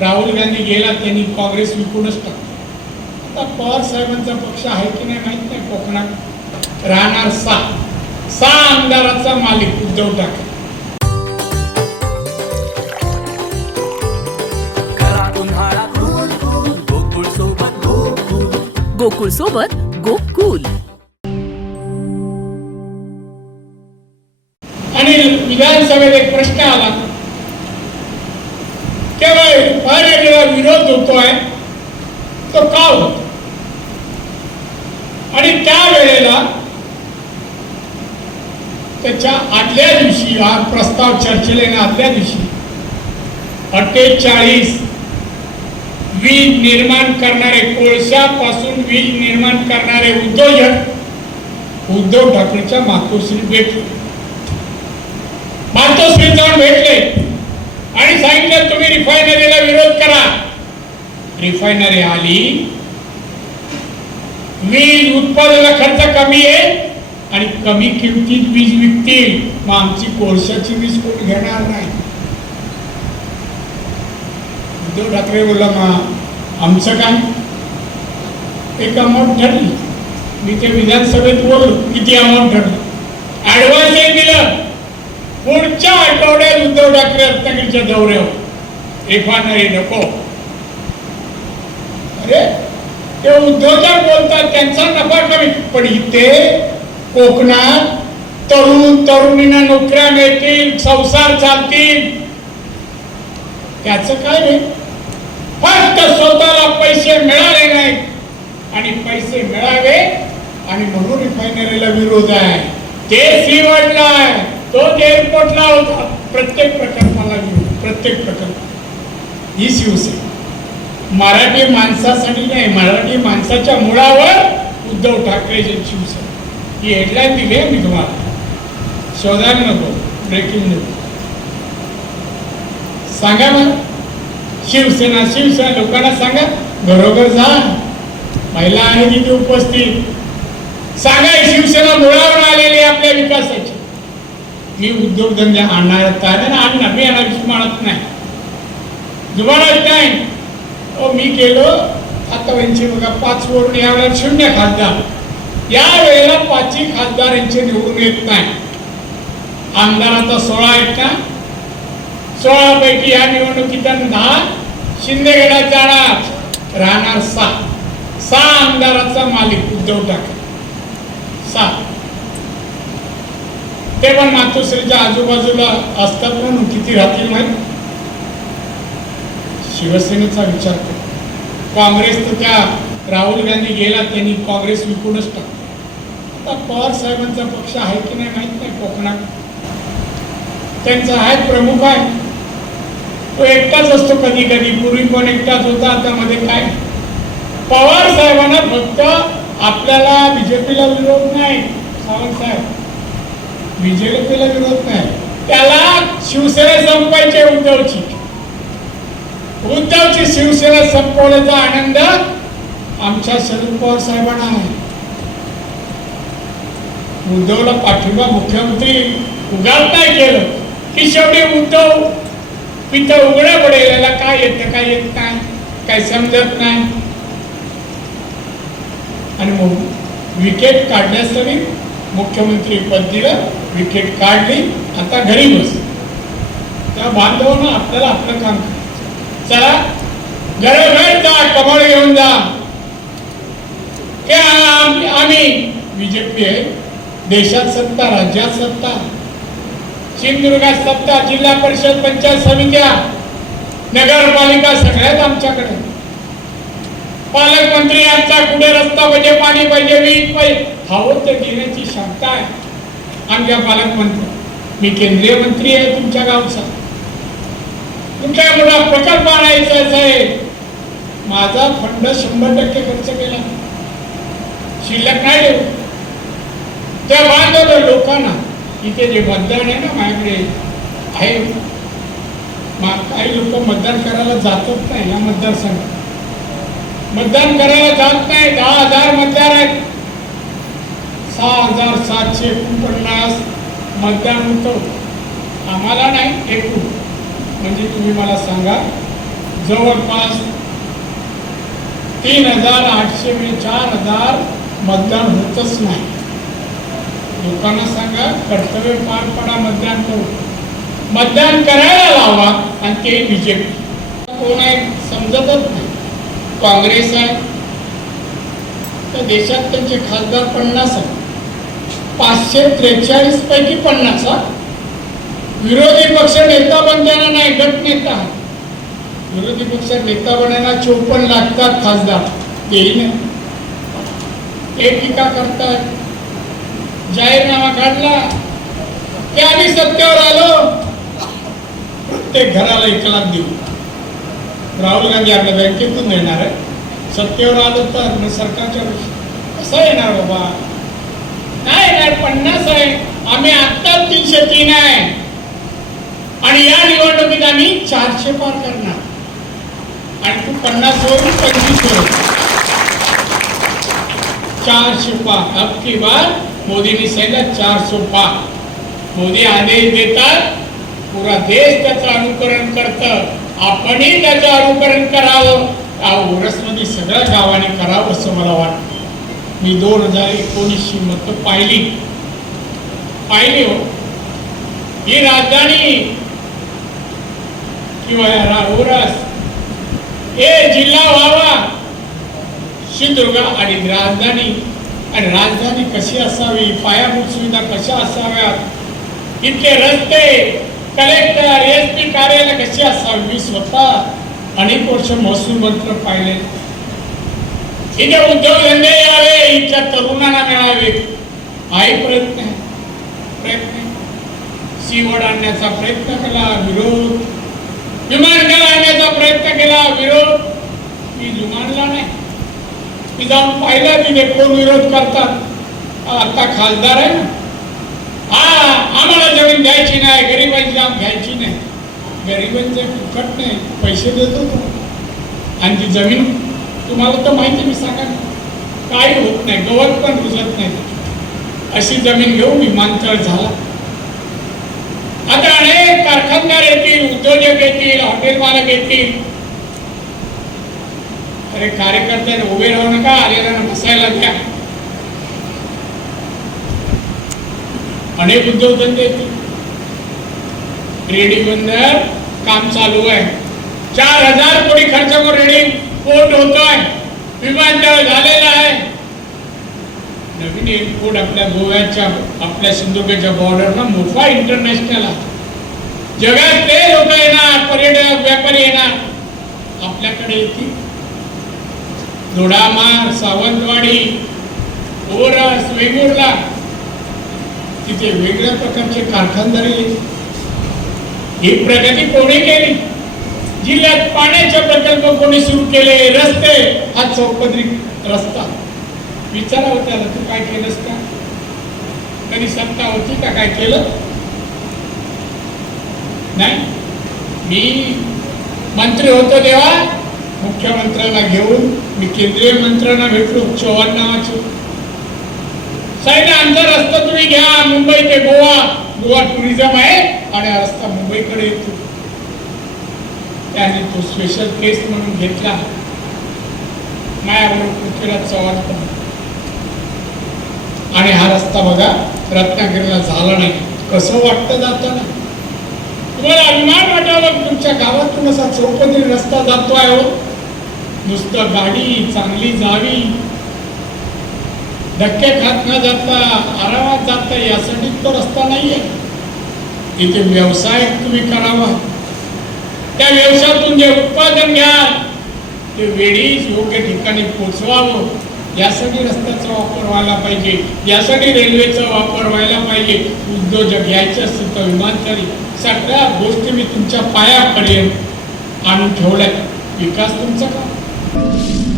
राहुल गांधी गेला त्यांनी काँग्रेस विकूनच टाकलं. आता पवार साहेबांचा पक्ष आहे की नाही माहीत नाही कोकणात राहणार सहा सहा आमदाराचा मालिक उद्धव ठाकरे. गोकुळ सोबत गोकुल. आणि विधानसभेत एक प्रश्न आला. केवळ जेव्हा विरोध होतोय तो का होतो? आणि त्या वेळेला त्याच्या आदल्या दिवशी हा प्रस्ताव चर्चेला येण्या आदल्या दिवशी अठ्ठेचाळीस वीज निर्माण करणारे कोळशापासून वीज निर्माण करणारे उद्योजक उद्धव ठाकरेच्या मातोश्री भेटले. मातोश्री जाऊन भेटले. आणि सांगितलं तुम्ही रिफायनरीला विरोध करा. रिफायनरी आली. वीज उत्पादनाला खर्च कमी आहे आणि कमी किमतीत वीज विकतील. मग आमची कोळशाची वीज कोण घेणार नाही? उद्धव ठाकरे बोलला मग आमचं काय? एक अमाऊंट ठरली. मी ते विधानसभेत बोललो. किती अमाऊंट ठरलं? ऍडव्हान्स दिलं. पुढच्या आठवड्यात उद्धव ठाकरे रत्नागिरीच्या दौऱ्यावर. रिफायनरी नको. अरे ते उद्योजक बोलतात त्यांचा नफा कमी. पण इथे कोकणात तरुण तरुणींना नोकऱ्या मिळतील संसार चालतील. त्याच काय रे? फक्त स्वतःला पैसे मिळाले नाही आणि पैसे मिळावे आणि म्हणून रिफायनरीला विरोध आहे. ते सीवडला आहे तो एअरपोर्टला होता? प्रत्येक प्रकल्पाला घेऊन प्रत्येक प्रकल्प. ही शिवसेना. मराठी माणसासाठी नाही मराठी माणसाच्या मुळावर उद्धव ठाकरेची शिवसेना. ही हेडलाईन दिली आहे मी तुम्हाला. शोधायला नको ब्रेकिंग न्यूज सांगा ना. शिवसेना शिवसेना लोकांना सांगा. घरोघर जा. महिला आहे तिथे उपस्थित. सांगा शिवसेना मुळावर आलेली आहे आपल्या विकास मी उद्योगधंदे आणणार कारण आणणार मी येणार म्हणत नाही. जुमानत नाही ओ मी गेलो आता यांची बघा पाच वरून यावेळेला शून्य खासदार. या वेळेला पाचही खासदार यांचे निवडून येत नाही. आमदार आता सोळा आहेत ना सोळा पैकी या निवडणुकीत दहा शिंदे गटात जाणार राहणार सहा सहा आमदाराचा मालिक उद्धव ठाकरे. सहा ते पण मातोश्रीच्या आजूबाजूला असतात म्हणून किती राहतील माहीत? शिवसेनेचा विचार कर. काँग्रेस तर त्या राहुल गांधी गेला त्यांनी काँग्रेस विकूनच टाकलं. आता पवार साहेबांचा पक्ष आहे की नाही माहीत नाही कोकणात. त्यांचा आहे प्रमुख आहे. तो एकटाच असतो कधी कधी. पूर्वी पण एकटाच होता आता मध्ये काय? पवार साहेबांना फक्त आपल्याला बीजेपीला विरोध नाही सावंत साहेब. बीजेपीला विरोध नाही. त्याला शिवसेना संपायची उद्धवची उद्धवची शिवसेना संपवण्याचा आनंद आमच्या शरद पवार साहेबांना आहे. उद्धवला पाठिंबा मुख्यमंत्री उगाच नाही केलं. की शेवटी उद्धव तिथं उघड्या पडेल याला काय येतं काय येत नाही काय समजत नाही. आणि मग विकेट काढण्यासाठी मुख्यमंत्री पद दिलं विकेट काढली आता घरी बस. त्या बांधवांना आपल्याला आपलं काम करायचं. चला घरोघर जा कमळ घेऊन जा. आम्ही आम्ही. बीजेपी आहे. देशात सत्ता राज्यात सत्ता. सिंधुदुर्गात सत्ता जिल्हा परिषद पंचायत समित्या. नगरपालिका सगळ्यात आमच्याकडे. पालकमंत्री यांचा कुठे रस्ता पाहिजे पाणी पाहिजे वीज पाहिजे. हवं ते घेण्याची क्षमता आहे. आमच्या पालकमंत्री मी केंद्रीय मंत्री आहे तुमच्या गावचा. तुमच्या मोठा प्रकल्प आणायचा आहे माझा फंड शंभर टक्के खर्च केला. शिल्लक नाही देऊ त्या बांधवलं लोकांना इथे जे मतदान आहे ना माझ्याकडे आहे. काही लोक मतदान करायला जातच नाही या मतदारसंघात. मतदान करायला जात नाही. दहा हजार मतदार आहेत. सहा हजार सातशे एकोणपन्नास मतदान होतं. आम्हाला नाही एकूण. म्हणजे तुम्ही मला सांगा जवळपास तीन हजार आठशे वे चार हजार मतदान होतच नाही. लोकांना सांगा कर्तव्य पार पडा मतदान करू मतदान करायला लावा आणि ते बीजेपी कोण आहे समजतच नाही. काँग्रेस आहे तर देशात त्यांचे खासदार पन्नास आहे पाचशे त्रेचाळीस पैकी पन्नास हा विरोधी पक्ष नेता बनताना नाही गट नेता आहे विरोधी पक्ष नेता बनायला चोपन्न लागतात खासदार. तेही नाही. ते टीका करतात जाहीरनामा काढला. ते आम्ही सत्तेवर आलो. प्रत्येक घराला एक लाख देऊ राहुल गांधी आपल्या बँकेतून येणार आहे सत्तेवर आलं तर मग सरकारच्या कसं येणार बाबा? नाही येणार पन्नास आहे. आम्ही आत्ता तीनशे तीन आहे. आणि या निवडणुकीत आम्ही चारशे पार करणार. आणि तू पन्नास वरून पंचवीस चार चारशे पार. अब की बार मोदींनी सांगितलं चारशे पार. मोदी आदेश देतात पुरा देश त्याचं अनुकरण करतं. आपणही त्याचं अनुकरण करावं. या ओरसमध्ये सगळ्या गावाने करावं असं मला वाटतं. मी दोन हजार एकोणीसची मतं पाहिली. पाहिली हो. ही राजधानी किंवा या रा- हे जिल्हा व्हावा. सिंधुदुर्ग आणि राजधानी. आणि राजधानी कशी असावी? पायाभूत सुविधा कशा असाव्यात? इथले रस्ते कलेक्टर एस पी कार्यालय कशी असावी? मी स्वतः अनेक वर्ष महसूल मंत्र पाहिले. इथे उद्योगधंदे यावे इथल्या तरुणांना मिळावे. आहे. प्रयत्न प्रयत्न सीवड आणण्याचा प्रयत्न केला विरोध. विमानतळ आणण्याचा प्रयत्न केला विरोध. मी जुमानला नाही. मी जाऊन पाहिलं तिथे कोण विरोध करतात. आता खासदार आहे ना. हा आम्हाला जमीन द्यायची नाही गरिबांची जाम घ्यायची नाही. गरिबांचे फुकट नाही पैसे देतो तो. आणि ती जमीन तुम्हाला तर माहिती मी सांगा काही होत नाही गवत पण रुजत नाही. अशी जमीन घेऊ विमानतळ झाला. आता अनेक कारखानदार येतील उद्योजक येतील हॉटेल मालक येतील. अरे कार्यकर्त्याने उभे राहू नका आलेल्या बसायला द्या. अनेक उद्योगधंदे येतील रेडी बंदर काम चालू आहे. चार हजार कोटी खर्च करून रेडी पोर्ट होतोय. विमानतळ झालेलं आहे. नवीन एअरपोर्ट आपल्या गोव्याच्या आपल्या सिंधुदुर्गच्या बॉर्डरला मोठा इंटरनॅशनल आहे. जगातले लोक येणार पर्यटक व्यापारी येणार. आपल्याकडे येतील दोडामार सावंतवाडी ओरस वेंगुर्ला तिथे वेगळ्या प्रकारचे कारखानदारी ही प्रगती कोणी केली? जिल्ह्यात पाण्याचे प्रकल्प कोणी सुरू केले? रस्ते हा चौपदरी रस्ता. विचारावं त्याला तू काय केलंस का? कधी सत्ता होती का? काय केलं? नाही. मी मंत्री होतो तेव्हा मुख्यमंत्र्यांना घेऊन मी केंद्रीय मंत्र्यांना भेटलो चव्हाण नावाचे. साहेब आमचा रस्ता तुम्ही घ्या मुंबई ते गोवा. गोवा टुरिझम आहे आणि हा रस्ता मुंबईकडे येतो. त्याने तो स्पेशल केस म्हणून घेतला. मायाबरोबर पृथ्वीराज चव्हाण पण. आणि हा रस्ता बघा रत्नागिरीला झाला नाही. कसं वाटतं जाताना? तुम्हाला अभिमान वाटावा तुमच्या गावातून असा चौपदरी रस्ता जातोय हो. नुसतं गाडी चांगली जावी धक्के खात न जाता आरामात जाता यासाठी तो रस्ता नाहीये. इथे व्यवसाय तुम्ही करावा. त्या व्यवसायातून जे उत्पादन घ्या ते वेळीच योग्य ठिकाणी पोचवावं यासाठी रस्त्याचा वापर व्हायला पाहिजे. यासाठी रेल्वेचा वापर व्हायला पाहिजे. उद्योजक यायचे असतील तर विमानतळी सगळ्या गोष्टी मी तुमच्या पायापर्यंत आणून ठेवल्या विकास तुमचा का?